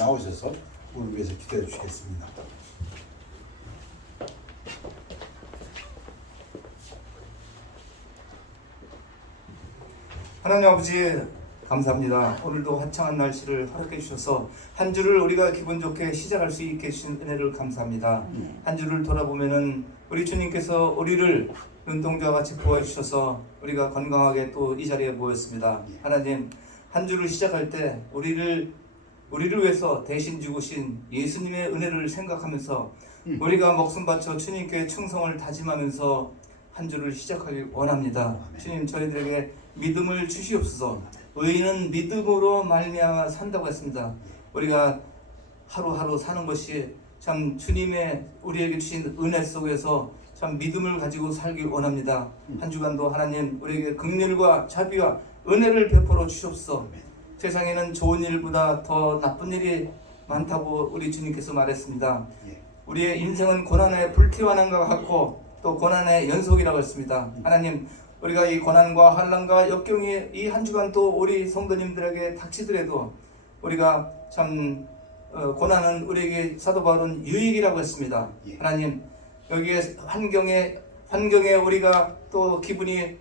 나오셔서 우리 위해서 기도해 주시겠습니다. 하나님 아버지 감사합니다. 오늘도 화창한 날씨를 허락해 주셔서 한 주를 우리가 기분 좋게 시작할 수 있게 해주신 은혜를 감사합니다. 한 주를 돌아보면은 우리 주님께서 우리를 눈동자와 같이 보호해주셔서 우리가 건강하게 또 이 자리에 모였습니다. 하나님 한 주를 시작할 때 우리를 위해서 대신 죽으신 예수님의 은혜를 생각하면서 우리가 목숨 바쳐 주님께 충성을 다짐하면서 한 주를 시작하길 원합니다. 주님 저희들에게 믿음을 주시옵소서. 의인은 믿음으로 말미암아 산다고 했습니다. 우리가 하루하루 사는 것이 참 주님의 우리에게 주신 은혜 속에서 참 믿음을 가지고 살길 원합니다. 한 주간도 하나님 우리에게 긍휼과 자비와 은혜를 베풀어 주시옵소서. 세상에는 좋은 일보다 더 나쁜 일이 많다고 우리 주님께서 말했습니다. 우리의 인생은 고난의 불티환한과 같고 또 고난의 연속이라고 했습니다. 하나님 우리가 이 고난과 환난과 역경이 이 한 주간 또 우리 성도님들에게 닥치더라도 우리가 참 고난은 우리에게 사도 바울은 유익이라고 했습니다. 하나님 여기에 환경에 우리가 또 기분이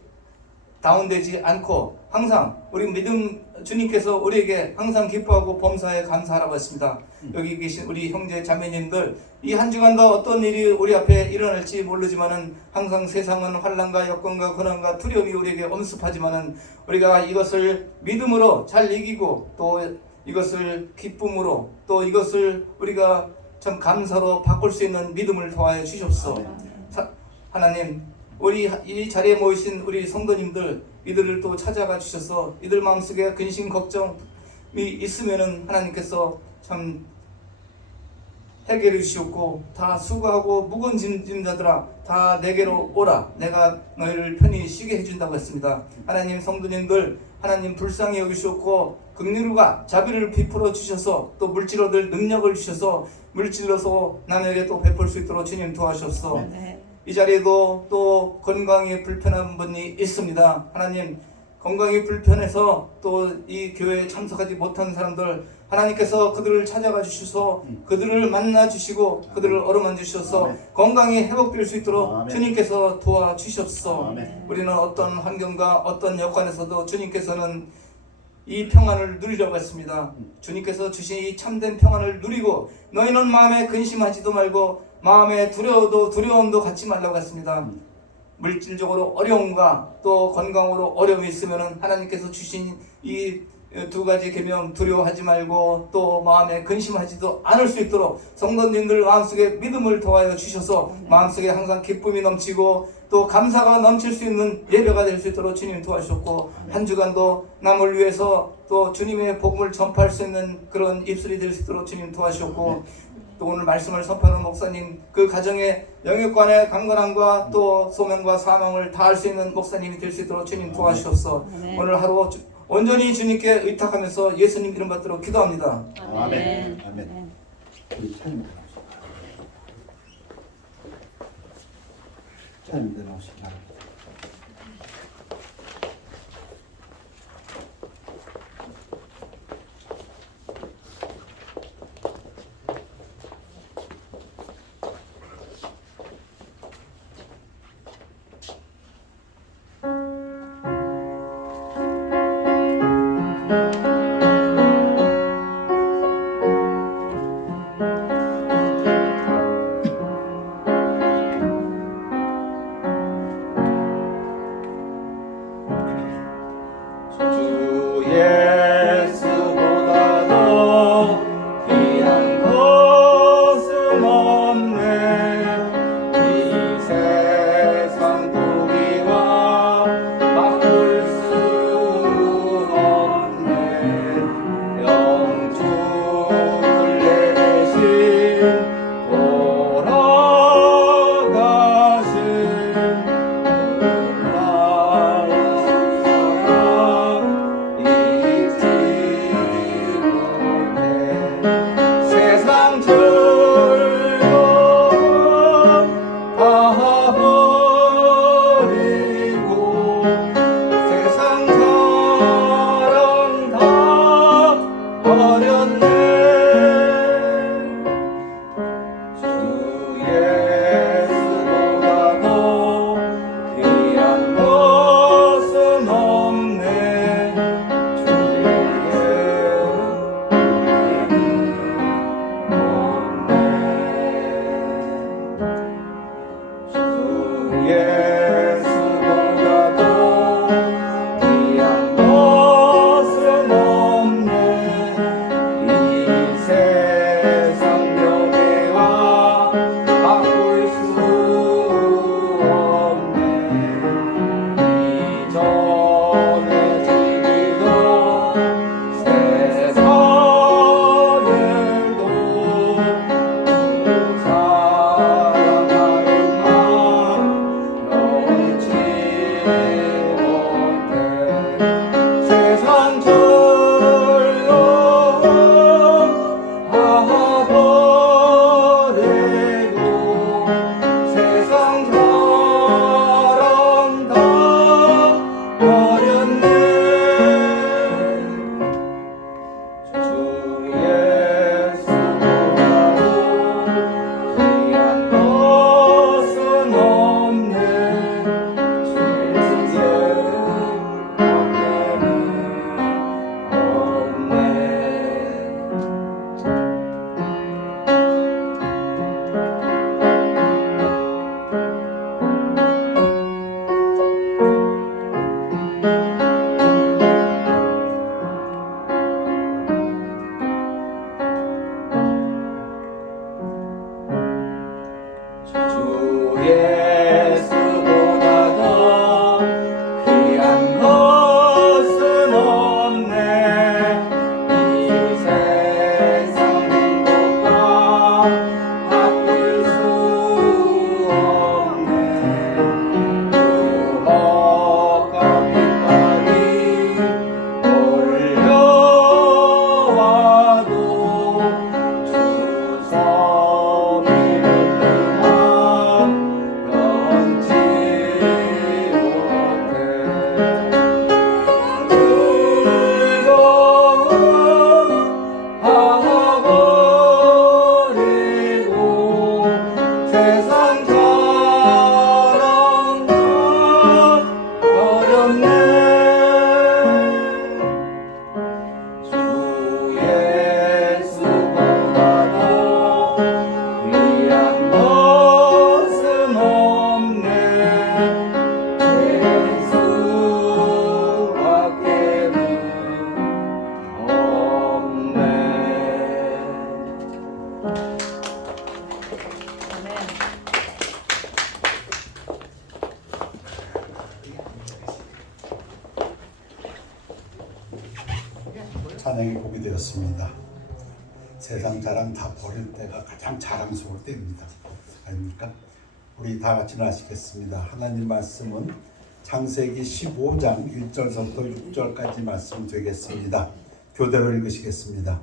다운되지 않고 항상 우리 믿음 주님께서 우리에게 항상 기뻐하고 범사에 감사하라고 했습니다. 여기 계신 우리 형제 자매님들 이 한 주간도 어떤 일이 우리 앞에 일어날지 모르지만은 항상 세상은 환난과 역경과 고난과 두려움이 우리에게 엄습하지만은 우리가 이것을 믿음으로 잘 이기고 또 이것을 기쁨으로 또 이것을 우리가 참 감사로 바꿀 수 있는 믿음을 더하여 주시옵소서. 하나님 우리 이 자리에 모이신 우리 성도님들 이들을 또 찾아가 주셔서 이들 마음속에 근심 걱정이 있으면은 하나님께서 참 해결해 주시옵고 다 수고하고 무거운 짐진 자들아 다 내게로 오라 내가 너희를 편히 쉬게 해준다고 했습니다. 하나님 성도님들 하나님 불쌍히 여기시옵고 긍휼과 자비를 베풀어 주셔서 또 물질로 얻을 능력을 주셔서 물질로서 남에게 또 베풀 수 있도록 주님 도와주셔서 이 자리에도 또 건강이 불편한 분이 있습니다. 하나님 건강이 불편해서 또 이 교회에 참석하지 못한 사람들 하나님께서 그들을 찾아가 주셔서 그들을 만나 주시고 그들을 어루만져 주셔서 건강이 회복될 수 있도록 주님께서 도와주시옵소서. 우리는 어떤 환경과 어떤 여건에서도 주님께서는 이 평안을 누리려고 했습니다. 주님께서 주신 이 참된 평안을 누리고 너희는 마음에 근심하지도 말고 마음에 두려움도 갖지 말라고 했습니다. 물질적으로 어려움과 또 건강으로 어려움이 있으면 하나님께서 주신 이 두 가지 계명 두려워하지 말고 또 마음에 근심하지도 않을 수 있도록 성도님들 마음속에 믿음을 더하여 주셔서 마음속에 항상 기쁨이 넘치고 또 감사가 넘칠 수 있는 예배가 될 수 있도록 주님 도와주셨고 한 주간도 남을 위해서 또 주님의 복음을 전파할 수 있는 그런 입술이 될 수 있도록 주님 도와주셨고 또 오늘 말씀을 선포하는 목사님 그 가정의 영역관의 강건함과 또 소명과 사명을 다할 수 있는 목사님이 될 수 있도록 주님 도와주셔서 오늘 하루 온전히 주님께 의탁하면서 예수님 이름 받도록 기도합니다. 아멘. 아멘. 우리 차림대 나오시기 바랍니다. 어렸네 아멘. 찬양이 복이 되었습니다. 세상 자랑 다 버릴 때가 가장 자랑스러울 때입니다. 아닙니까? 우리 다 같이 나시겠습니다. 하나님 말씀은 창세기 15장 1절부터 6절까지 말씀 되겠습니다. 교대로 읽으시겠습니다.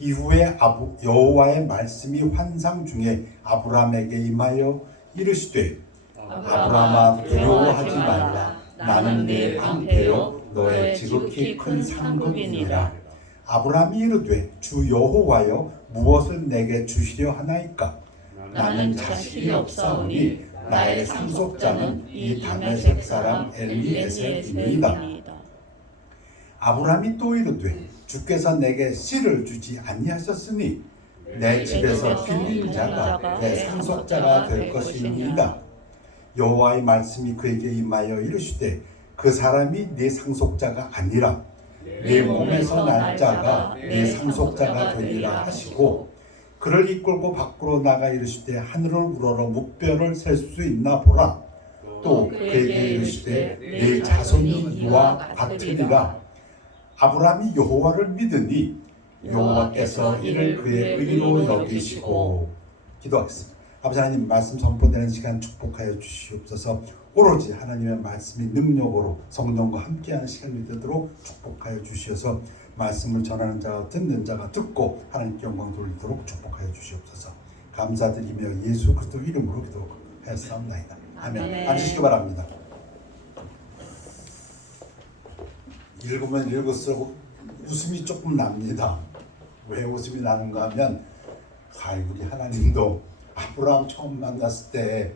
이후에 여호와의 말씀이 환상 중에 아브라함에게 임하여 이르시되 아브라함아 두려워하지 말라. 나는 네 방패요 너의 지극히 큰 상급이니라. 아브라함이 이르되 주 여호와여 무엇을 내게 주시려 하나이까? 나는 자식이 없사오니 나의 상속자는 이 다메섹 사람 엘리에셀이니이다. 아브라함이 또 이르되 주께서 내게 씨를 주지 아니하셨으니 내 집에서 빌린 자가 내 상속자가 될 것이니이다. 여호와의 말씀이 그에게 임하여 이르시되 그 사람이 네 상속자가 아니라 네 몸에서 난 자가 네 상속자가 되리라 하시고 그를 이끌고 밖으로 나가 이르시되 하늘을 우러러 묵별을 셀 수 있나 보라. 또 그에게 이르시되 네 자손이 이와 같으리라. 아브라함이 여호와를 믿으니 여호와께서 이를 그의 의로 여기시고. 기도하겠습니다. 아버지 하나님 말씀 선포되는 시간 축복하여 주시옵소서. 오로지 하나님의 말씀이 능력으로 성령과 함께하는 시간이 되도록 축복하여 주시어서 말씀을 전하는 자와 듣는 자가 듣고 하나님께 영광 돌리도록 축복하여 주시옵소서. 감사드리며 예수 그리스도 이름으로 기도하였사옵나이다. 아멘. 앉으시기 바랍니다. 읽으면 읽을수록 웃음이 조금 납니다. 왜 웃음이 나는가 하면 우리 하나님도 아브라함 처음 만났을 때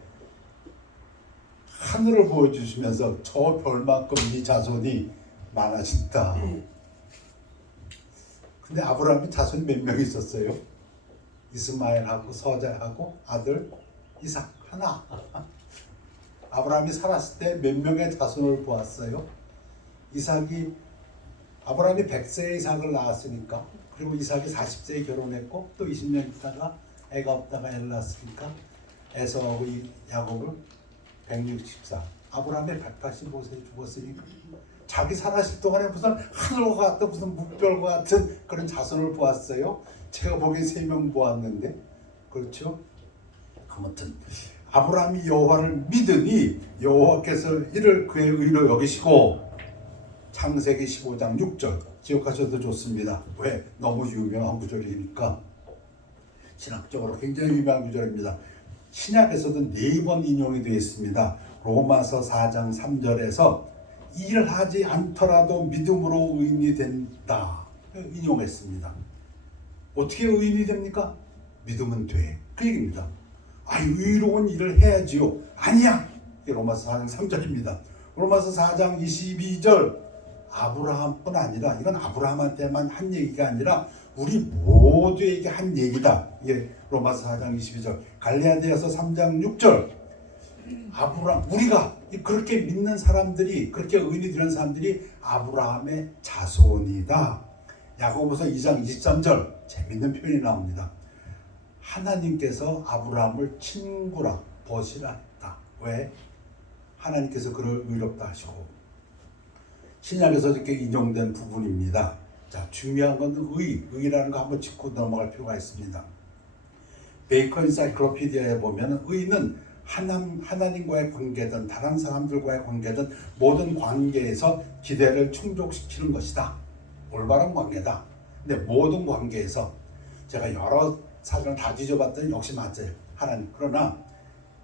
하늘을 보여주시면서 저 별만큼 이 자손이 많아진다. 근데 아브라함이 자손이 몇 명 있었어요? 이스마엘하고 서자하고 아들 이삭 하나. 아브라함이 살았을 때 몇 명의 자손을 보았어요? 아브라함이 100세에 이삭을 낳았으니까, 그리고 이삭이 40세에 결혼했고 또 20년 있다가 애가 없다가 애를 낳았으니까 에서하고 야곱을 164. 아브라함이 185세에 죽었으니까 자기 살아실 동안에 무슨 하늘과 같은 무슨 묵별과 같은 그런 자손을 보았어요. 제가 보기엔 3명 보았는데, 그렇죠? 아무튼 아브라함이 여호와를 믿으니 여호와께서 이를 그의 의로 여기시고. 창세기 15장 6절 기억하셔도 좋습니다. 왜? 너무 유명한 구절이니까. 신학적으로 굉장히 유명한 구절입니다. 신약에서도 4번 인용이 되어 있습니다. 로마서 4장 3절에서 일하지 않더라도 믿음으로 의인이 된다 인용했습니다. 어떻게 의인이 됩니까? 믿으면 돼. 그 얘기입니다. 의로운 일을 해야지요. 아니야. 이게 로마서 4장 3절입니다. 로마서 4장 22절 아브라함뿐 아니라, 이건 아브라함한테만 한 얘기가 아니라 우리 모두에게 한 얘기다. 이게 로마서 4장 22절, 갈라디아서 3장 6절. 우리가 그렇게 믿는 사람들이, 그렇게 의인이 되는 사람들이 아브라함의 자손이다. 야고보서 2장 23절, 재밌는 표현이 나옵니다. 하나님께서 아브라함을 친구라 버시라 했다. 왜? 하나님께서 그를 의롭다 하시고. 신약에서 이렇게 인용된 부분입니다. 자, 중요한 건 의라는 거 한번 짚고 넘어갈 필요가 있습니다. 베이커 인사이클로피디아에 보면 의는 하나님과의 관계든 다른 사람들과의 관계든 모든 관계에서 기대를 충족시키는 것이다. 올바른 관계다. 근데 모든 관계에서, 제가 여러 사전을 다 뒤져봤더니 역시 맞아요. 하나님. 그러나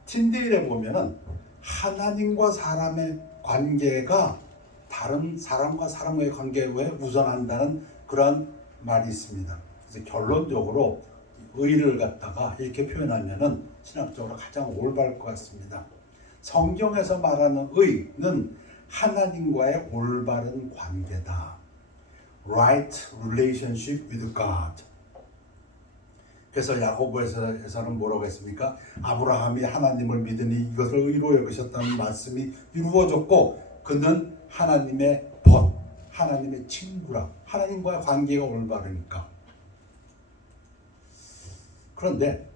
틴데일에 보면은 하나님과 사람의 관계가 다른 사람과 사람과의 관계에 우선한다는 그런 말이 있습니다. 그래서 결론적으로 의를 갖다가 이렇게 표현하면은 신학적으로 가장 올바를 것 같습니다. 성경에서 말하는 의는 하나님과의 올바른 관계다. Right relationship with God. 그래서 야고보에서는 뭐라고 했습니까? 아브라함이 하나님을 믿으니 이것을 의로 여기셨다는 말씀이 이루어졌고, 그는 하나님의 하나님의 친구라. 하나님과의 관계가 올바르니까. 그런데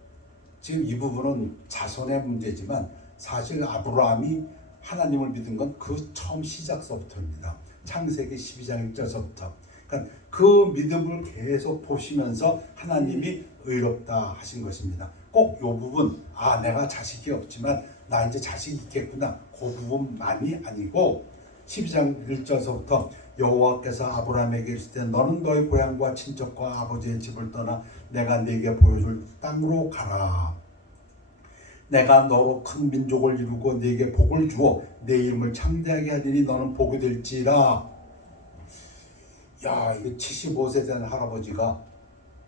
지금 이 부분은 자손의 문제지만 사실 아브라함이 하나님을 믿은 건 그 처음 시작서부터입니다. 창세기 12장 1절서부터. 그러니까 그 믿음을 계속 보시면서 하나님이 의롭다 하신 것입니다. 꼭 이 부분, 내가 자식이 없지만 나 이제 자식이 있겠구나, 그 부분만이 아니고 12장 1절서부터 여호와께서 아브라함에게 이르실 때 너는 너의 고향과 친척과 아버지의 집을 떠나 내가 네게 보여줄 땅으로 가라. 내가 너로 큰 민족을 이루고 네게 복을 주어 내 이름을 창대하게 하리니 너는 복이 될지라. 야, 이거 75세 된 할아버지가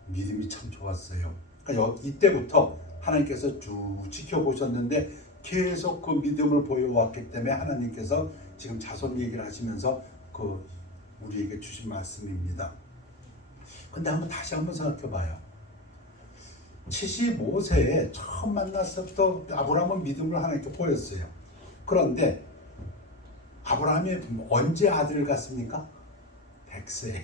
믿음이 참 좋았어요. 그러니까 이때부터 하나님께서 쭉 지켜보셨는데 계속 그 믿음을 보여왔기 때문에 하나님께서 지금 자손 얘기를 하시면서 그 우리에게 주신 말씀입니다. 근데 다시 한번 생각해 봐요. 75세에 처음 만났을 때 아브라함은 믿음을 하나님께 보였어요. 그런데 아브라함이 언제 아들을 갖습니까? 100세에.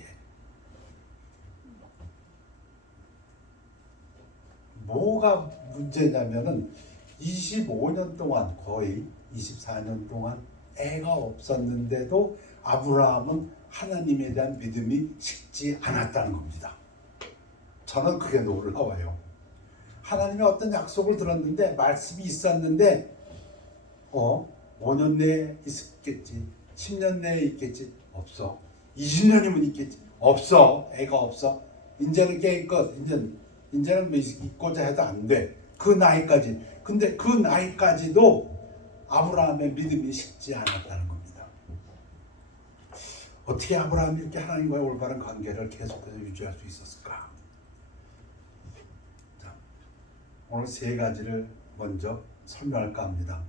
뭐가 문제냐면은 25년 동안, 거의 24년 동안 애가 없었는데도 아브라함은 하나님에 대한 믿음이 식지 않았다는 겁니다. 저는 그게 놀라워요. 하나님의 어떤 약속을 들었는데, 말씀이 있었는데 5년 내에 있겠지, 10년 내에 있겠지, 없어. 20년이면 있겠지, 없어. 애가 없어. 이제는 깨끗, 이제는 뭐 있고자 해도 안 돼. 그 나이까지. 근데 그 나이까지도 아브라함의 믿음이 식지 않았다는 겁니다. 어떻게 아브라함이 이렇게 하나님과의 올바른 관계를 계속해서 유지할 수 있었을까? 자, 오늘 세 가지를 먼저 설명할까 합니다.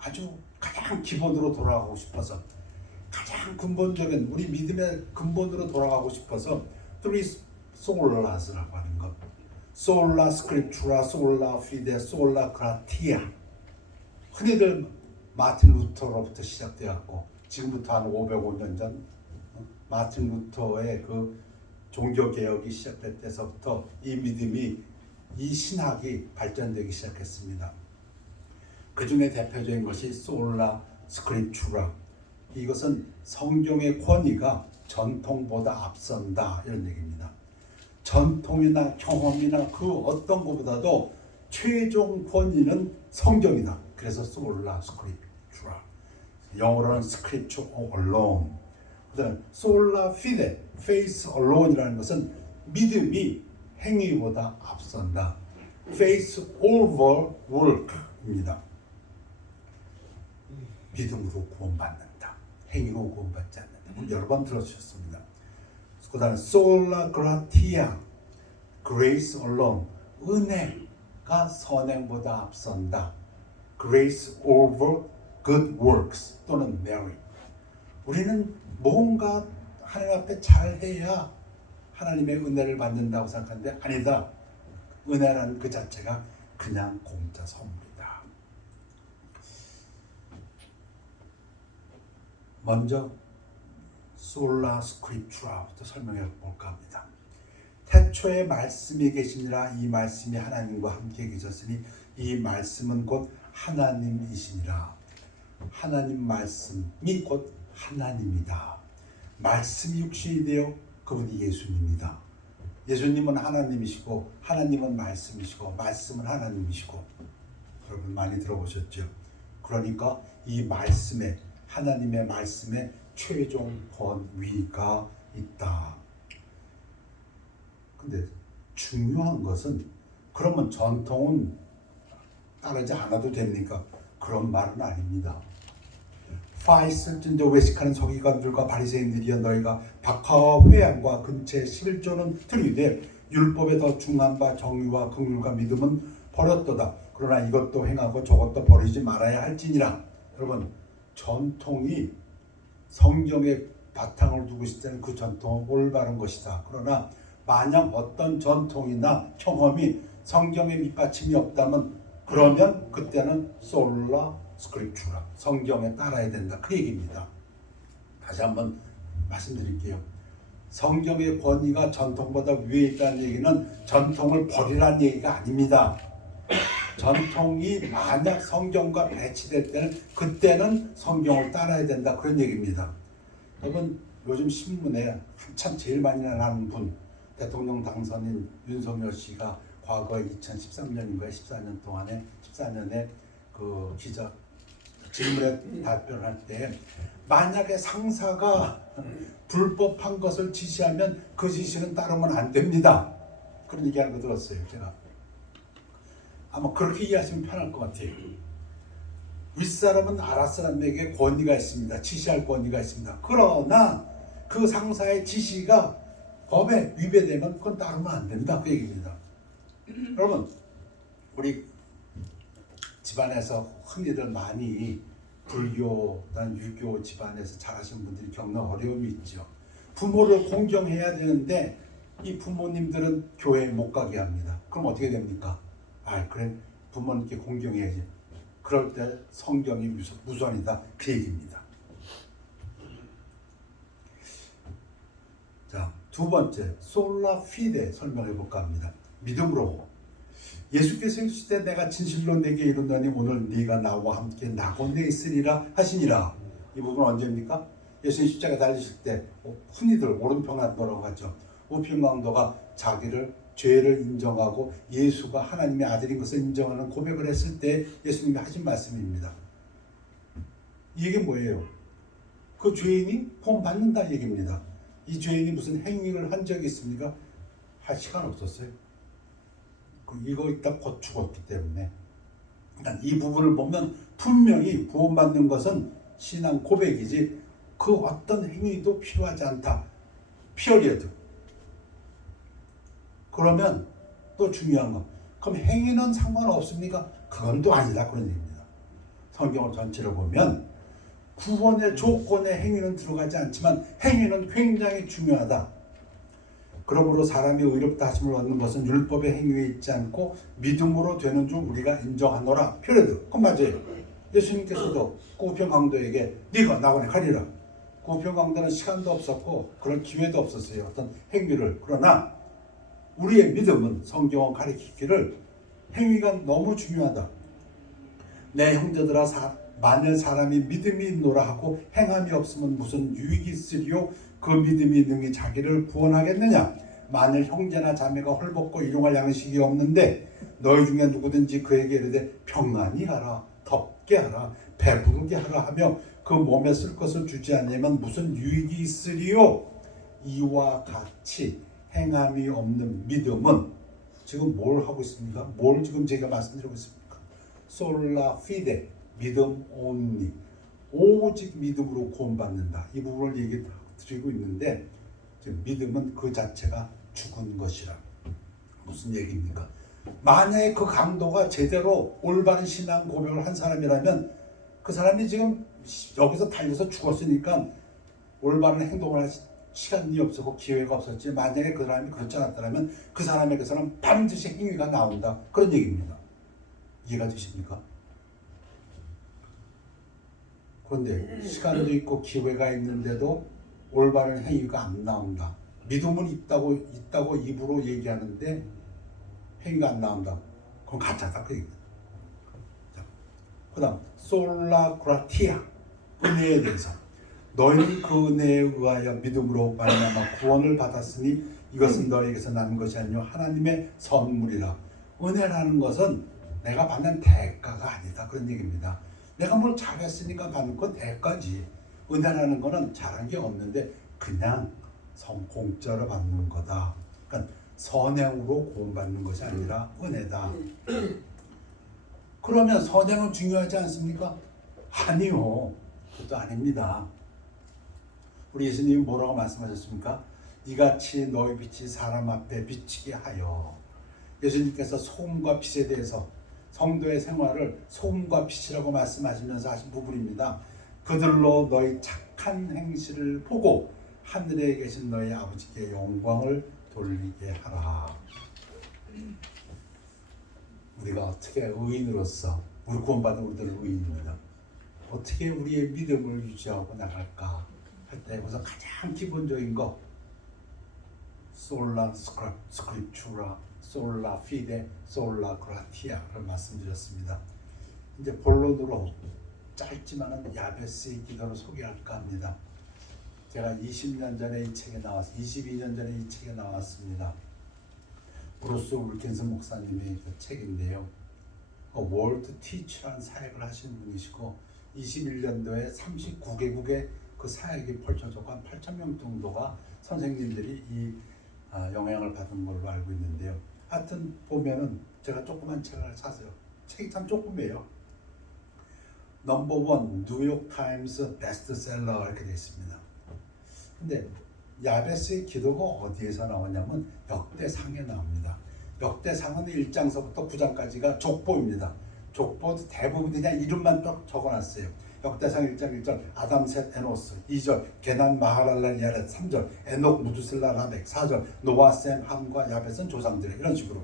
아주 가장 기본으로 돌아가고 싶어서, 가장 근본적인 우리 믿음의 근본으로 돌아가고 싶어서 three solas라고 하는 것. 소라 스크립추라, 소라 피데, 소라 그라티아. 흔히들 마틴 루터로부터 시작되었고, 지금부터 한 505년 전 마틴 루터의 그 종교개혁이 시작될 때서부터 이 믿음이, 이 신학이 발전되기 시작했습니다. 그 중에 대표적인 것이 소라 스크립추라. 이것은 성경의 권위가 전통보다 앞선다, 이런 얘기입니다. 전통이나 경험이나 그 어떤 것보다도 최종 권위는 성경이다. 그래서 소라 스크립추라. 영어로는 scripture alone. 그다음 소라 피데, faith alone이라는 것은 믿음이 행위보다 앞선다. faith over work입니다. 믿음으로 구원받는다, 행위로 구원받지 않는다. 여러 번 들어주셨습니다. 그 다음에 sola gratia, grace alone, 은혜가 선행보다 앞선다. grace over good works 또는 merit. 우리는 뭔가 하나님 앞에 잘해야 하나님의 은혜를 받는다고 생각하는데 아니다. 은혜라는 그 자체가 그냥 공짜 선물이다. 먼저 솔라 스크립추라부터 설명해 볼까 합니다. 태초에 말씀이 계시니라, 이 말씀이 하나님과 함께 계셨으니 이 말씀은 곧 하나님이시니라. 하나님 말씀이 곧 하나님이다. 말씀이 육신이 되어 그분이 예수님이다. 예수님은 하나님이시고 하나님은 말씀이시고 말씀은 하나님이시고. 여러분 많이 들어보셨죠? 그러니까 이 말씀에, 하나님의 말씀에 최종 권위가 있다. 근데 중요한 것은, 그러면 전통은 따르지 않아도 됩니까? 그런 말은 아닙니다. 파이스즌도 외식하는 서기관들과 바리새인들이여, 너희가 박하와 회양과 근체 11조는 들이되 율법에 더 중한 바 정의와 긍휼과 믿음은 버렸도다. 그러나 이것도 행하고 저것도 버리지 말아야 할지니라. 여러분, 전통이 성경에 바탕을 두고 있을 때는 그 전통은 올바른 것이다. 그러나 만약 어떤 전통이나 경험이 성경에 밑받침이 없다면 그러면 그때는 솔라 스크립추라, 성경에 따라야 된다, 그 얘기입니다. 다시 한번 말씀드릴게요. 성경의 권위가 전통보다 위에 있다는 얘기는 전통을 버리라는 얘기가 아닙니다. 전통이 만약 성경과 배치될 때는 그때는 성경을 따라야 된다, 그런 얘기입니다. 여러분, 요즘 신문에 한참 제일 많이 나가는 분, 대통령 당선인 윤석열 씨가 과거 2013년인가요? 14년 동안에 14년에 그 기자 질문에 답변을 할 때 만약에 상사가 불법한 것을 지시하면 그 지시는 따르면 안 됩니다. 그런 얘기하는 거 들었어요. 제가 아마 그렇게 이해하시면 편할 것 같아요. 윗사람은 아랫사람에게 권위가 있습니다. 지시할 권위가 있습니다. 그러나 그 상사의 지시가 법에 위배되면 그건 따르면 안 된다, 그 얘기입니다. 여러분, 우리 집안에서 흔히들 많이 불교, 난 유교 집안에서 자라신 분들이 겪는 어려움이 있죠. 부모를 공경해야 되는데 이 부모님들은 교회에 못 가게 합니다. 그럼 어떻게 됩니까? 그래, 부모님께 공경해야지. 그럴 때 성경이 무선이다, 그 얘기입니다. 자, 두 번째, 솔라 피데 설명해 볼까 합니다. 믿음으로. 예수께서 이르시되 내가 진실로 내게 이르노니 오늘 네가 나와 함께 낙원에 있으리라 하시니라. 이 부분은 언제입니까? 예수님 십자가 달리실 때 흔히들 오른평안도라고 하죠. 우평강도가 자기를 죄를 인정하고 예수가 하나님의 아들인 것을 인정하는 고백을 했을 때 예수님이 하신 말씀입니다. 이게 뭐예요? 그 죄인이 구원받는다 얘기입니다. 이 죄인이 무슨 행위를 한 적이 있습니까? 할 시간 없었어요. 이거 있다 곧 죽었기 때문에. 그러니까 이 부분을 보면 분명히 구원받는 것은 신앙 고백이지 그 어떤 행위도 필요하지 않다. 피어리어드. 그러면 또 중요한 거, 그럼 행위는 상관없습니까? 그건 또 아니다, 그런 얘기입니다. 성경을 전체로 보면 구원의 조건에 행위는 들어가지 않지만 행위는 굉장히 중요하다. 그러므로 사람이 의롭다 하심을 얻는 것은 율법의 행위에 있지 않고 믿음으로 되는 줄 우리가 인정하노라. 피어리어드. 그건 맞아요. 예수님께서도 구평강도에게 네가 낙원에 가리라. 구평강도는 시간도 없었고 그런 기회도 없었어요. 어떤 행위를. 그러나 우리의 믿음은 성경은 가리키기를 행위가 너무 중요하다. 내 형제들아 만일 사람이 믿음이 있노라 하고 행함이 없으면 무슨 유익이 있으리요? 그 믿음이 능히 자기를 구원하겠느냐? 만일 형제나 자매가 헐벗고 일용할 양식이 없는데 너희 중에 누구든지 그에게 이르되 평안히 하라, 덥게 하라, 배부르게 하라 하며 그 몸에 쓸 것을 주지 않으면 무슨 유익이 있으리요? 이와 같이 행함이 없는 믿음은 지금 뭘 하고 있습니까? 뭘 지금 제가 말씀드리고 있습니까? 솔라 피데, 믿음 온리, 오직 믿음으로 구원받는다. 이 부분을 얘기 드리고 있는데 지금 믿음은 그 자체가 죽은 것이라. 무슨 얘기입니까? 만약에 그 강도가 제대로 올바른 신앙 고백을 한 사람이라면 그 사람이 지금 여기서 달려서 죽었으니까 올바른 행동을 할 시간이 없었고 기회가 없었지, 만약에 그 사람이 그렇지 않았다면 그 사람에게서는 반드시 행위가 나온다, 그런 얘기입니다. 이해가 되십니까? 그런데 시간도 있고 기회가 있는데도 올바른 행위가 안 나온다. 믿음은 있다고 입으로 얘기하는데 행위가 안 나온다. 그건 가짜다, 그 얘기입니다. 그 다음 솔라 그라티아, 은혜에 대해서. 너희는 그 은혜에 의하여 믿음으로 말미암아 구원을 받았으니 이것은 너희에게서 난 것이 아니요 하나님의 선물이라. 은혜라는 것은 내가 받는 대가가 아니다, 그런 얘기입니다. 내가 뭘 잘했으니까 받는 건 대가지. 은혜라는 거는 잘한 게 없는데 그냥 공짜로 받는 거다. 그러니까 선행으로 구원받는 것이 아니라 은혜다. 그러면 선행은 중요하지 않습니까? 아니요, 그것도 아닙니다. 우리 예수님이 뭐라고 말씀하셨습니까? 이같이 너희 빛이 사람 앞에 비치게 하여. 예수님께서 소금과 빛에 대해서 성도의 생활을 소금과 빛이라고 말씀하시면서 하신 부분입니다. 그들로 너희 착한 행실을 보고 하늘에 계신 너희 아버지께 영광을 돌리게 하라. 우리가 어떻게 의인으로서, 우리 구원받은 우리들은 의인입니다. 어떻게 우리의 믿음을 유지하고 나갈까 할 때 우선 가장 기본적인 거, 솔라 스크립추라 솔라 피데 솔라 그라티아를 말씀드렸습니다. 이제 본론으로 짧지만은 야베스의 기도를 소개할까 합니다. 제가 20년 전에 이 책에 22년 전에 이 책에 나왔습니다. 브루스 윌킨스 목사님의 그 책인데요. 월드 티치라는 사역을 하시는 분이시고 21년도에 39개국의 그 사역이 펼쳐졌고 한 8,000명 정도가 선생님들이 이 영향을 받은 걸로 알고 있는데요. 하여튼 보면은 제가 조그만 책을 샀어요. 책이 참 조그매요. 넘버 1 뉴욕 타임스 베스트셀러 이렇게 되어 있습니다. 근데 야베스의 기도가 어디에서 나오냐면 역대상에 나옵니다. 역대상은 1장서부터 9장까지가 족보입니다. 족보도 대부분 그냥 이름만 딱 적어놨어요. 역대상 1장 1절 아담 셋 에노스 2절 게난 마하랄랄 야렛 3절 에녹 무두슬라 라벡 4절 노아 셈 함과 야벳은 조상들 이런 식으로.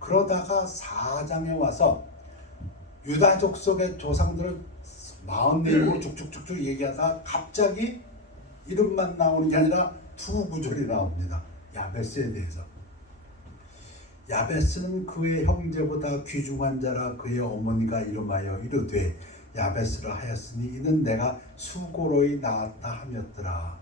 그러다가 4장에 와서 유다족 속의 조상들을 44명으로 쭉쭉쭉쭉 얘기하다가 갑자기 이름만 나오는 게 아니라 두 구절이 나옵니다. 야베스에 대해서. 야베스는 그의 형제보다 귀중한 자라 그의 어머니가 이름하여 이르되 야베스라 하였으니 이는 내가 수고로이 낳았다 하였더라.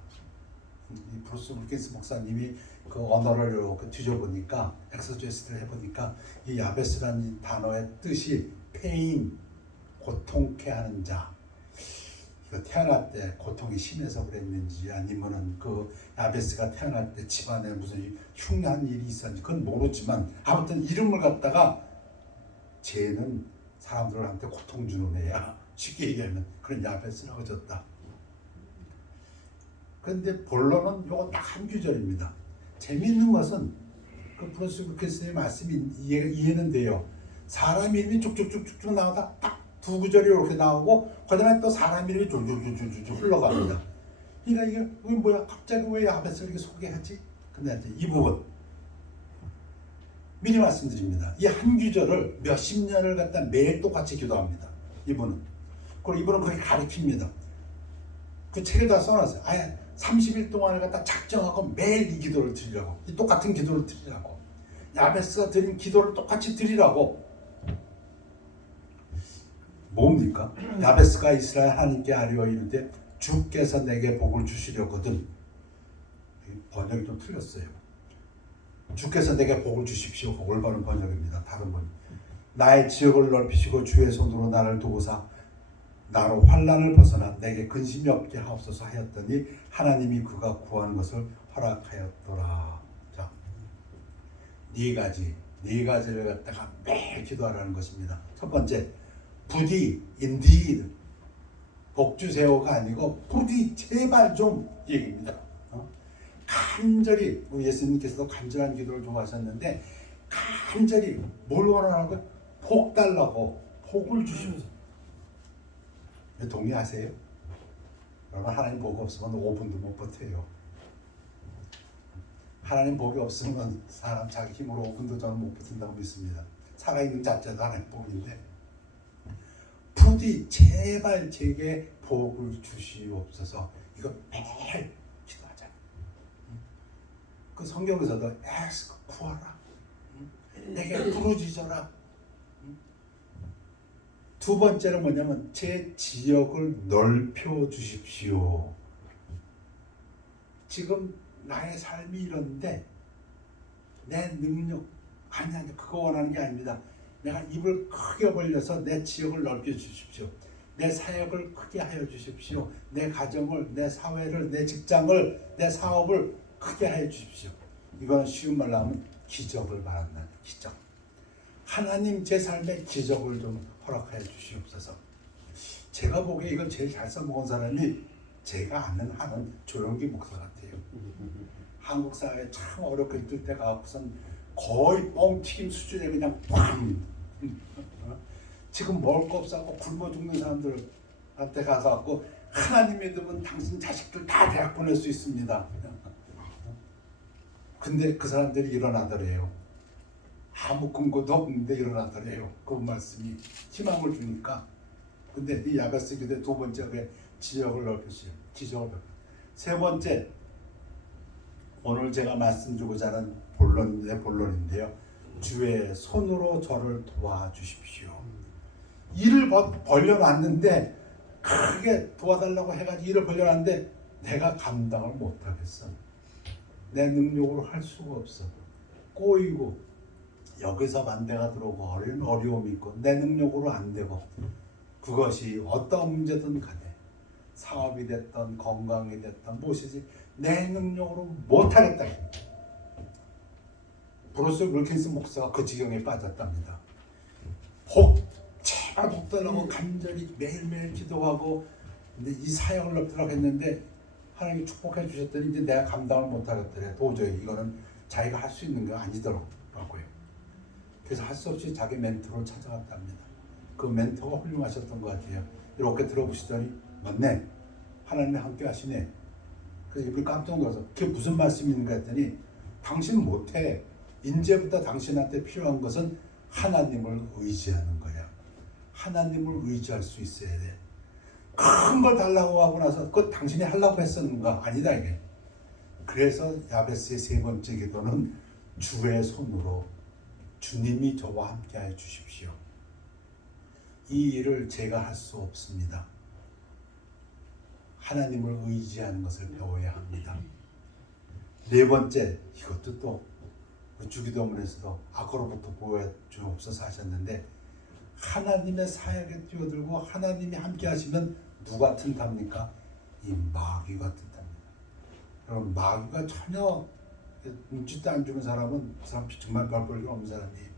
이 브루스 윌킨스 목사님이 그 언어를 이렇게 뒤져보니까 엑서제스트를 해보니까 이 야베스라는 이 단어의 뜻이 페인, 고통케 하는 자. 이거 태어날 때 고통이 심해서 그랬는지 아니면은 그 야베스가 태어날 때 집안에 무슨 흉한 일이 있었는지 그건 모르지만 아무튼 이름을 갖다가 쟤는 사람들한테 고통 주는 애야. 쉽게 얘기하면 그런 야베스라고 졌다. 그런데 본론은 요거 딱 한 구절입니다. 재미있는 것은 그 브루스 윌킨스의 말씀이 이해는 돼요. 사람 이름이 쭉쭉쭉쭉 나오다 딱 두 구절이 이렇게 나오고 그다음에 또 사람 이름이 줄줄줄줄줄 흘러갑니다. 그러니까 이게 뭐야? 갑자기 왜 야베스를 이렇게 소개하지? 근데 이제 이 부분 미리 말씀드립니다. 이 한 구절을 몇십 년을 갖다 매일 똑같이 기도합니다. 이분은. 그리고 이분은 그렇게 가르칩니다. 그 책에 다 써놨어요. 아예 30일 동안을 갖다 작정하고 매일 이 기도를 드리라고. 이 똑같은 기도를 드리라고. 야베스가 드린 기도를 똑같이 드리라고. 뭡니까? 야베스가 이스라엘 하나님께 아뢰어 이르되 주께서 내게 복을 주시려거든. 번역이 좀 틀렸어요. 주께서 내게 복을 주십시오. 올바른 번역입니다. 다른 번. 나의 지역을 넓히시고 주의 손으로 나를 도우사 나로 환난을 벗어나 내게 근심이 없게 하옵소서 하였더니 하나님이 그가 구하는 것을 허락하였더라. 자, 네 가지를 갖다가 매일 기도하라는 것입니다. 첫 번째, 부디 indeed 복 주세요가 아니고 부디 제발 좀 얘기입니다. 간절히 우리 예수님께서도 간절한 기도를 좋아하셨는데 간절히 뭘 원하라고? 복 달라고. 복을 주시면서 동의하세요? 여러분 하나님 복이 없으면 5분도 못 버텨요. 하나님 복이 없으면 사람 자기 힘으로 5분도 저는 못 버틴다고 믿습니다. 살아있는 자체도 하나님 복인데 부디 제발 제게 복을 주시옵소서. 이거 매일 기도하자. 그 성경에서도 ask, 구하라. 내게 부르짖어라. 두 번째는 뭐냐면 제 지역을 넓혀 주십시오. 지금 나의 삶이 이런데 내 능력 아니 그거 원하는 게 아닙니다. 내가 입을 크게 벌려서 내 지역을 넓혀 주십시오. 내 사역을 크게 하여 주십시오. 내 가정을, 내 사회를, 내 직장을, 내 사업을 크게 하여 주십시오. 이건 쉬운 말로 하면 기적을 말한다는 기적. 하나님 제 삶에 기적을 좀 허락하여 주시옵소서. 제가 보기에 이걸 제일 잘 써먹은 사람이 제가 아는 한은 조영기 목사 같아요. 한국 사회에 참 어렵게 있을 때가 우선 거의 뻥튀김 수준에 그냥 꽝. 지금 먹을 거 없어갖고 굶어 죽는 사람들한테 가서 하나님 믿으면 당신 자식들 다 대학 보낼 수 있습니다. 근데 그 사람들이 일어나더래요. 아무 근거도 없는데 일어나더래요. 그 말씀이 희망을 주니까. 근데 이 야베스 기도의 두 번째 지역을 넓히시오. 기적을 넓히시오. 세 번째 오늘 제가 말씀드리고자 하는 본론인데요. 주의 손으로 저를 도와주십시오. 일을 벌려놨는데 크게 도와달라고 해가지고 일을 벌려놨는데 내가 감당을 못하겠어. 내 능력으로 할 수가 없어. 꼬이고 여기서 반대가 들어오고 어려움이 있고 내 능력으로 안 되고 그것이 어떤 문제든 간에 사업이 됐던 건강이 됐던 무엇이지 내 능력으로 못하겠다. 브루스 윌킨스 목사가 그 지경에 빠졌답니다. 제발 복달라고 간절히 매일매일 기도하고 근데 이 사역을 넓히라고 했는데 하나님이 축복해 주셨더니 이제 내가 감당을 못하겠더래. 도저히 이거는 자기가 할 수 있는 게 아니더라고요. 그래서 할 수 없이 자기 멘토를 찾아갔답니다. 그 멘토가 훌륭하셨던 것 같아요. 이렇게 들어보시더니 맞네. 하나님이 함께 하시네. 그래서 이분이 깜짝 놀라서 그게 무슨 말씀인가 했더니 당신 못해. 이제부터 당신한테 필요한 것은 하나님을 의지하는 거야. 하나님을 의지할 수 있어야 돼. 큰 걸 달라고 하고 나서 그거 당신이 하려고 했었는가? 아니다 이게. 그래서 야베스의 세 번째 기도는 주의 손으로 주님이 저와 함께 해 주십시오. 이 일을 제가 할 수 없습니다. 하나님을 의지하는 것을 배워야 합니다. 네 번째, 이것도 또 주기도문에서도 악으로부터 보호해 주옵소서 하셨는데 하나님의 사역에 뛰어들고 하나님이 함께 하시면 누가 튼답니까? 이 마귀가 튼답니다. 여러분 마귀가 전혀 눈짓도 안 주는 사람은 그 사람 정말 별 볼일 없는 사람이에요.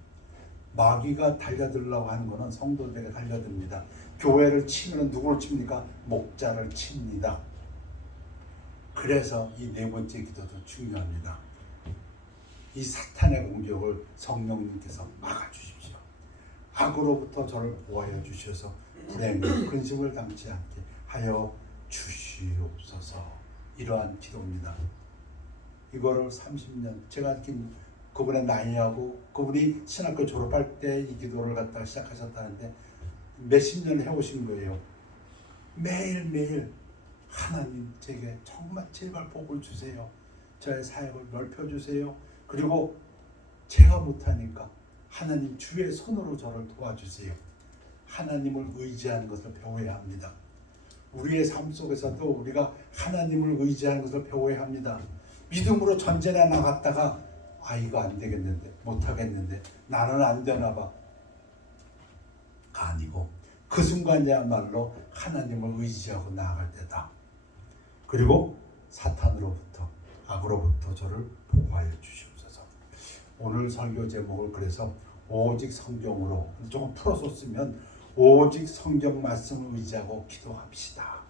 마귀가 달려들려고 하는 것은 성도들에게 달려듭니다. 교회를 치면 누구를 칩니까? 목자를 칩니다. 그래서 이 네 번째 기도도 중요합니다. 이 사탄의 공격을 성령님께서 막아주십시오. 악으로부터 저를 보호하여 주셔서 불행, 근심을 당치 않게 하여 주시옵소서. 이러한 기도입니다. 이거를 30년 제가 그분의 나이하고 그분이 신학교 졸업할 때 이 기도를 갖다가 시작하셨다는데 몇십 년 해오신 거예요. 매일매일 하나님 제게 정말 제발 복을 주세요. 저의 사역을 넓혀주세요. 그리고 제가 못하니까 하나님 주의 손으로 저를 도와주세요. 하나님을 의지하는 것을 배워야 합니다. 우리의 삶 속에서도 우리가 하나님을 의지하는 것을 배워야 합니다. 믿음으로 전쟁에 나갔다가 이거 안 되겠는데 못하겠는데 나는 안 되나 봐. 아니고 그 순간이야말로 하나님을 의지하고 나아갈 때다. 그리고 사탄으로부터 악으로부터 저를 보호하여 주시옵소서. 오늘 설교 제목을 그래서 오직 성경으로 조금 풀어서 쓰면 오직 성경 말씀을 의지하고 기도합시다.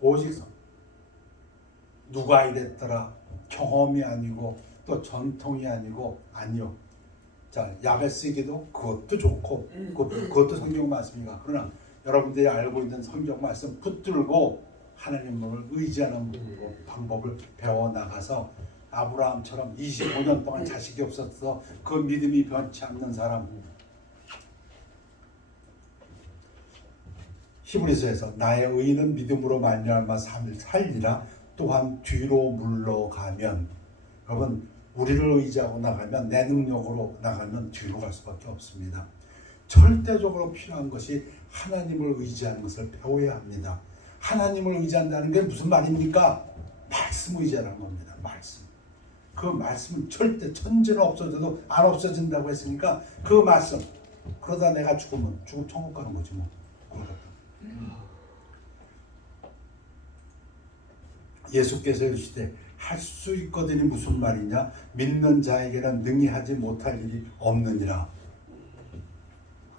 오직 누가 이랬더라 경험이 아니고 또 전통이 아니고 아니요. 자 야베스 기도 그것도 좋고 그것도 성경 말씀이가 그러나 여러분들이 알고 있는 성경 말씀 붙들고 하나님을 의지하는 방법을 배워나가서 아브라함처럼 25년 동안 자식이 없어서 그 믿음이 변치 않는 사람 히브리서에서 나의 의인은 믿음으로 말미암아 살리라 또한 뒤로 물러가면 여러분 우리를 의지하고 나가면 내 능력으로 나가면 뒤로 갈 수밖에 없습니다. 절대적으로 필요한 것이 하나님을 의지하는 것을 배워야 합니다. 하나님을 의지한다는 게 무슨 말입니까? 말씀 의지하는 겁니다. 말씀. 그 말씀은 절대 천지는 없어져도 안 없어진다고 했으니까 그 말씀. 그러다 내가 죽으면 천국 가는 거지 뭐. 예수께서 이르시되 할 수 있거든이 무슨 말이냐? 믿는 자에게는 능히 하지 못할 일이 없느니라.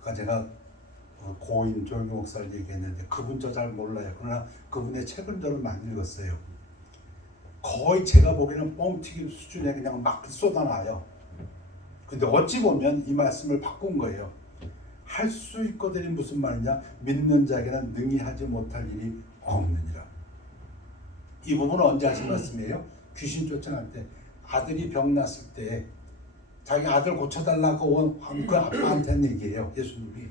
아까 제가 고인 조용히 목사를 얘기했는데 그분 저 잘 몰라요. 그러나 그분의 책을 저는 많이 읽었어요. 거의 제가 보기에는 뻥튀기 수준에 그냥 막 쏟아놔요. 근데 어찌 보면 이 말씀을 바꾼 거예요. 할 수 있거든이 무슨 말이냐? 믿는 자에게는 능히 하지 못할 일이 없느니라. 이 부분은 언제 하신 말씀이에요? 귀신 쫓아날 때 아들이 병났을 때 자기 아들 고쳐달라고 온 그 아빠한테는 얘기해요. 예수님이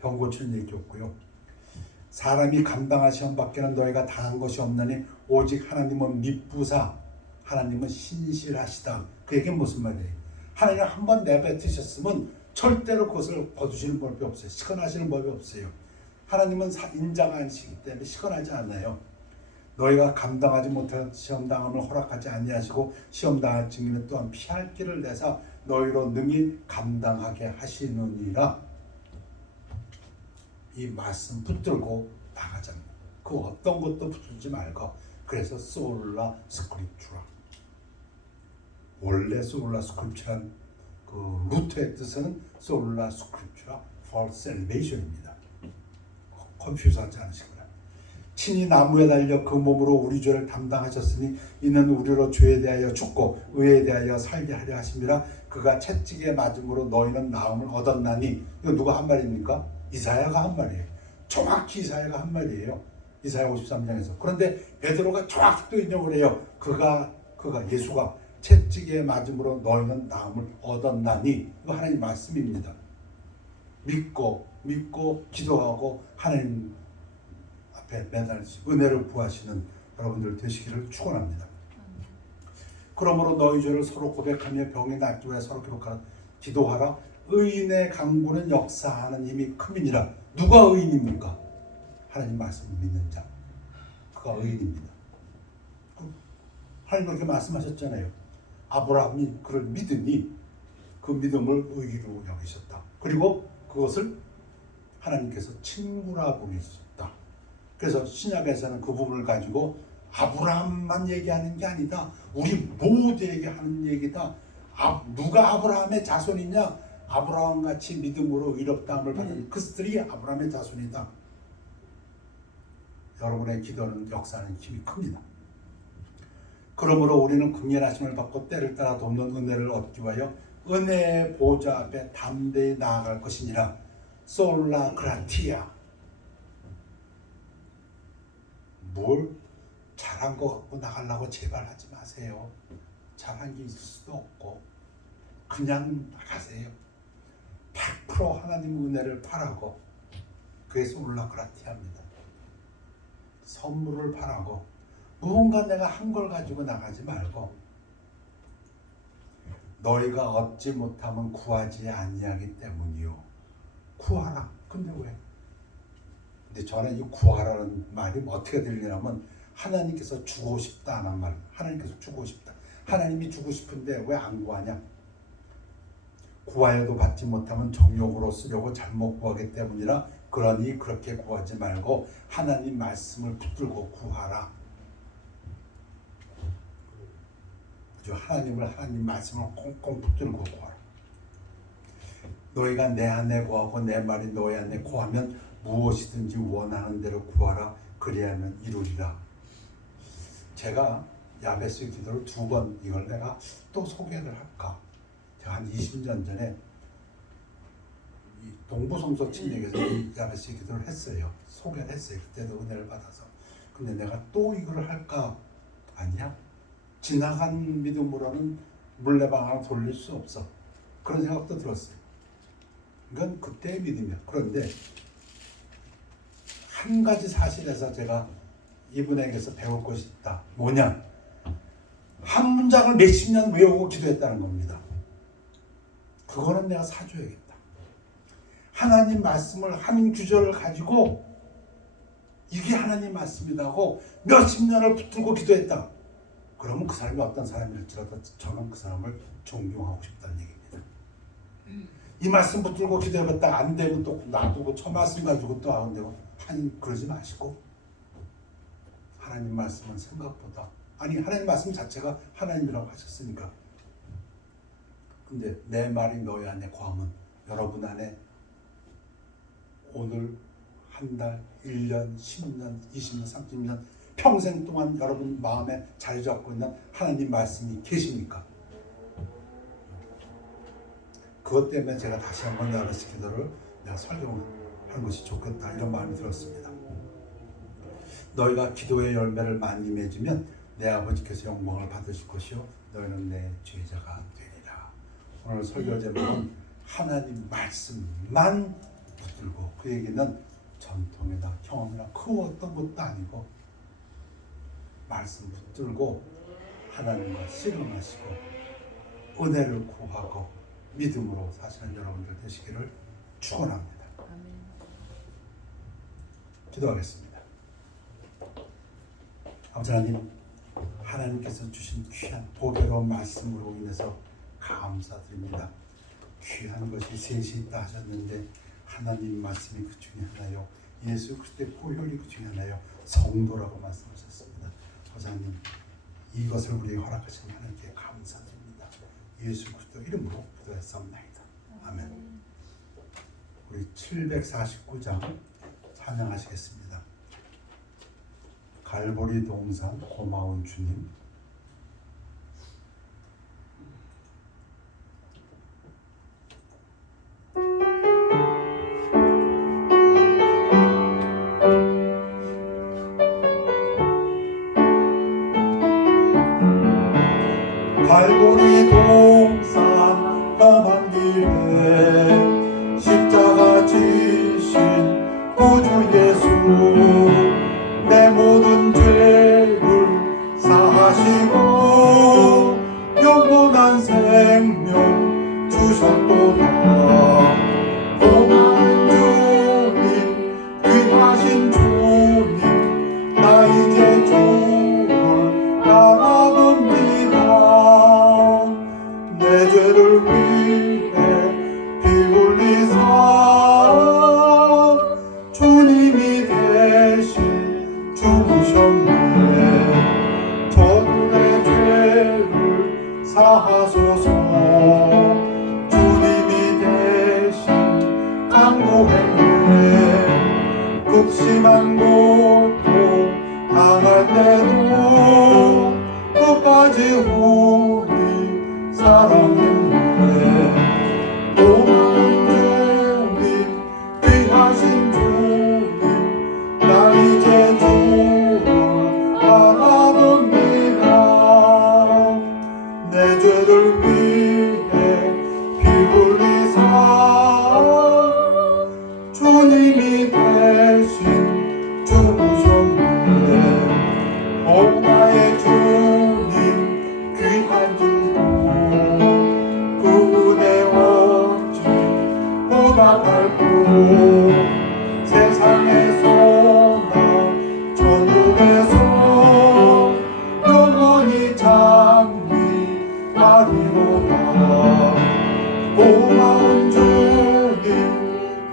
병 고치는 얘기 없고요. 사람이 감당할 시험밖에는 너희가 당한 것이 없나니 오직 하나님은 미쁘사 하나님은 신실하시다. 그 얘기는 무슨 말이에요? 하나님 한번 내뱉으셨으면 절대로 그것을 거두시는 법이 없어요. 시건하시는 법이 없어요. 하나님은 인자가 아니시기 때문에 시건하지 않아요. 너희가 감당하지 못한 시험당함을 허락하지 아니하시고 시험당할 증인은 또한 피할 길을 내사 너희로 능히 감당하게 하시느니라. 이 말씀 붙들고 나가자는 거예요. 그 어떤 것도 붙들지 말고. 그래서 솔라 스크립추라. 원래 솔라 스크립추란 그 루트의 뜻은 솔라 스크립추라 for salvation입니다. 컨퓨즈하지 않으시거나. 친히 나무에 달려 그 몸으로 우리 죄를 담당하셨으니 이는 우리로 죄에 대하여 죽고 의에 대하여 살게 하려 하심이라. 그가 채찍에 맞음으로 너희는 나음을 얻었나니. 이거 누가 한 말입니까? 이사야가 한 말이에요. 정확히 이사야가 한 말이에요. 이사야 53장에서. 그런데 베드로가 정확히 또 인용을 해요. 그가 예수가 채찍에 맞음으로 너희는 나음을 얻었나니. 이거 하나님 말씀입니다. 믿고 기도하고 하나님 앞에 매달리시 은혜를 구하시는 여러분들 되시기를 축원합니다. 그러므로 너희 죄를 서로 고백하며 병이 낫기 위해 서로 기록하라. 기도하라. 의인의 강구는 역사하는 힘이 큼이니라. 누가 의인입니까? 하나님 말씀을 믿는 자. 그가 의인입니다. 하나님 그렇게 말씀하셨잖아요. 아브라함이 그를 믿으니 그 믿음을 의로 여기셨다. 그리고 그것을 하나님께서 친구라 부르셨다. 그래서 신약에서는 그 부분을 가지고 아브라함만 얘기하는 게 아니다. 우리 모두에게 하는 얘기다. 누가 아브라함의 자손이냐? 아브라함같이 믿음으로 의롭다함을 받은 그들이 아브라함의 자손이다. 여러분의 기도는 역사하는 힘이 큽니다. 그러므로 우리는 긍휼하심을 받고 때를 따라 돕는 은혜를 얻기 위하여 은혜의 보좌 앞에 담대히 나아갈 것이니라. 솔라 그라티아. 뭘 잘한 것 갖고 나가려고 제발 하지 마세요. 잘한 게 있을 수도 없고 그냥 나가세요. 100% 하나님 은혜를 바라고. 그게 솔라 그라티아입니다. 선물을 바라고 무언가 내가 한 걸 가지고 나가지 말고 너희가 얻지 못하면 구하지 아니하기 때문이요. 구하라. 근데 왜? 근데 저는 이 구하라는 말이 어떻게 들리냐면 하나님께서 주고 싶다는 말. 하나님께서 주고 싶다. 하나님이 주고 싶은데 왜 안 구하냐? 구하여도 받지 못하면 정욕으로 쓰려고 잘못 구하기 때문이라. 그러니 그렇게 구하지 말고 하나님 말씀을 붙들고 구하라. 하나님 말씀을 꽁꽁 붙들고 구하라. 너희가 내 안에 구하고 내 말이 너희 안에 구하면 무엇이든지 원하는 대로 구하라. 그리하면 이루리라. 제가 야베스 기도를 2번 이걸 내가 또 소개를 할까? 제가 한 20년 전에 이 동부성서 침례에서 야베스 기도를 했어요. 소개를 했어요. 그때도 은혜를 받아서. 근데 내가 또 이걸 할까? 아니야. 지나간 믿음으로는 물레방아를 돌릴 수 없어. 그런 생각도 들었어요. 이건 그때의 믿음이야. 그런데 한 가지 사실에서 제가 이분에게서 배울 것이 있다. 뭐냐? 한 문장을 몇십 년 외우고 기도했다는 겁니다. 그거는 내가 사줘야겠다. 하나님 말씀을 한 구절을 가지고 이게 하나님 말씀이라고 몇십 년을 붙들고 기도했다. 그러면 그 사람이 어떤 사람일지라도 저는 그 사람을 존경하고 싶다는 얘기입니다. 이 말씀 붙들고 기도해봤다 안 되면 또 놔두고 저 말씀 가지고 또 안 되고 그러지 마시고 하나님 말씀은 생각보다 하나님 말씀 자체가 하나님이라고 하셨으니까. 근데 내 말이 너희 안에 거하면 여러분 안에 오늘 한 달, 1년, 10년, 20년, 30년 평생 동안 여러분 마음에 자리 잡고 있는 하나님 말씀이 계십니까? 그것 때문에 제가 다시 한번 야베스 기도를 내가 설교하는 것이 좋겠다 이런 마음이 들었습니다. 너희가 기도의 열매를 많이 맺으면 내 아버지께서 영광을 받으실 것이요 너희는 내 제자가 되리라. 오늘 설교 제목은 하나님 말씀만 붙들고, 그 얘기는 전통이나 경험이나 그 어떤 것도 아니고 말씀 붙들고 하나님과 씨름하시고 은혜를 구하고 믿음으로 사시는 여러분들 되시기를 축원합니다. 기도하겠습니다. 아버지 하나님, 하나님께서 주신 귀한 보배로운 말씀으로 인해서 감사드립니다. 귀한 것이 셋이 있다 하셨는데 하나님 말씀이 그 중에 하나요, 예수 그리스도의 보혈이 그 중에 하나요, 성도라고 말씀하셨습니다. 아버지 하나님, 이것을 우리에게 허락하신 하나님께 감사드립니다. 예수 그리스도 이름으로 기도했사옵나이다. 아멘. 우리 749장 찬양하시겠습니다. 갈보리 동산 고마운 주님. 갈보리 동산 험한 길에 십자가 지신 구주 예수, 내 모든 죄를 사하시고 영원한 생명 주셨도다. 고마운 주님, 귀하신 주님, 나 이제 주를 바라봅니다. 내 죄를 위해 피 흘리사 주님이 대신 죽으셨네. 저도 내 죄를 사하소서. 주님이 대신 강구했네. 극심한 고통 당할 때도 끝까지 우리 사랑했네. 고마운 주님, 귀하신 주님, 나 이제 주를 바라봅니다. 내 죄를 위해 피 흘리사 주님이 대신 죽으셨네. 오 나의 주님, 귀한 주님, 그 은혜 어찌 보다 밝고, 세상에서나 천국에서 영원히 장미하리로다. 고마운 주님,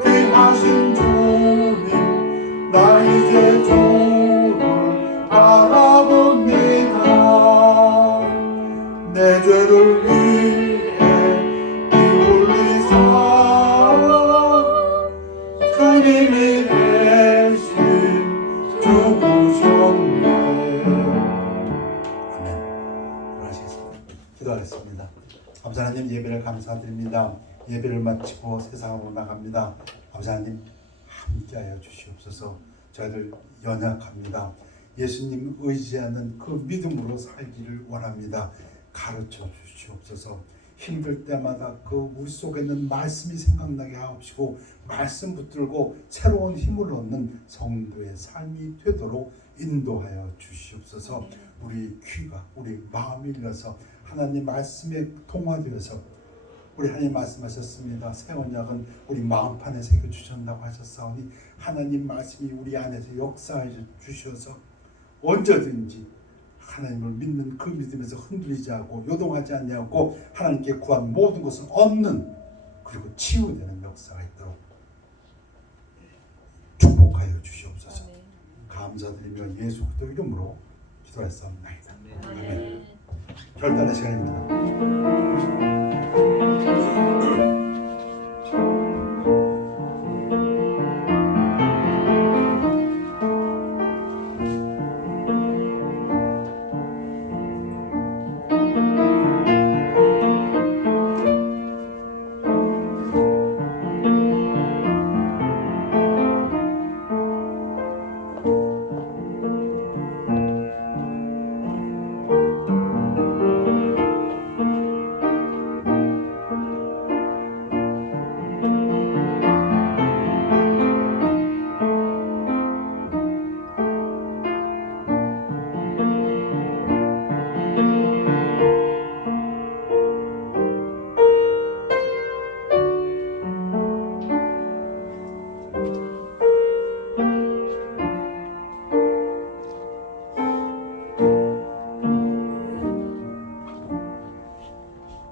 귀하신 주님, 나 이제 주를 바라봅니다. 내 죄를 위해 피 흘리사 주님이 대신 죽으셨네. 아멘. 들어가시겠습니다. 기도하겠습니다. 아버지 하나님, 예배를 감사드립니다. 예배를 마치고 세상으로 나갑니다. 아버지 하나님, 함께하여 주시옵소서. 저희들 연약합니다. 예수님 의지하는 그 믿음으로 살기를 원합니다. 가르쳐 주시옵소서. 힘들 때마다 그 우리 속에 있는 말씀이 생각나게 하옵시고, 말씀 붙들고 새로운 힘을 얻는 성도의 삶이 되도록 인도하여 주시옵소서. 우리 귀가, 우리 마음이 일어서 하나님 말씀에 동화되어서, 우리 하나님 말씀하셨습니다. 새 언약은 우리 마음판에 새겨 주셨다고 하셨사오니 하나님 말씀이 우리 안에서 역사해 주셔서 언제든지 하나님을 믿는 그 믿음에서 흔들리지 않고 요동하지 아니하고 하나님께 구한 모든 것을 얻는, 그리고 치유되는 역사가 있도록 축복하여 주시옵소서. 감사드리며 예수 그리스도 이름으로 기도했사옵나이다. 아멘. 결단의 시간입니다.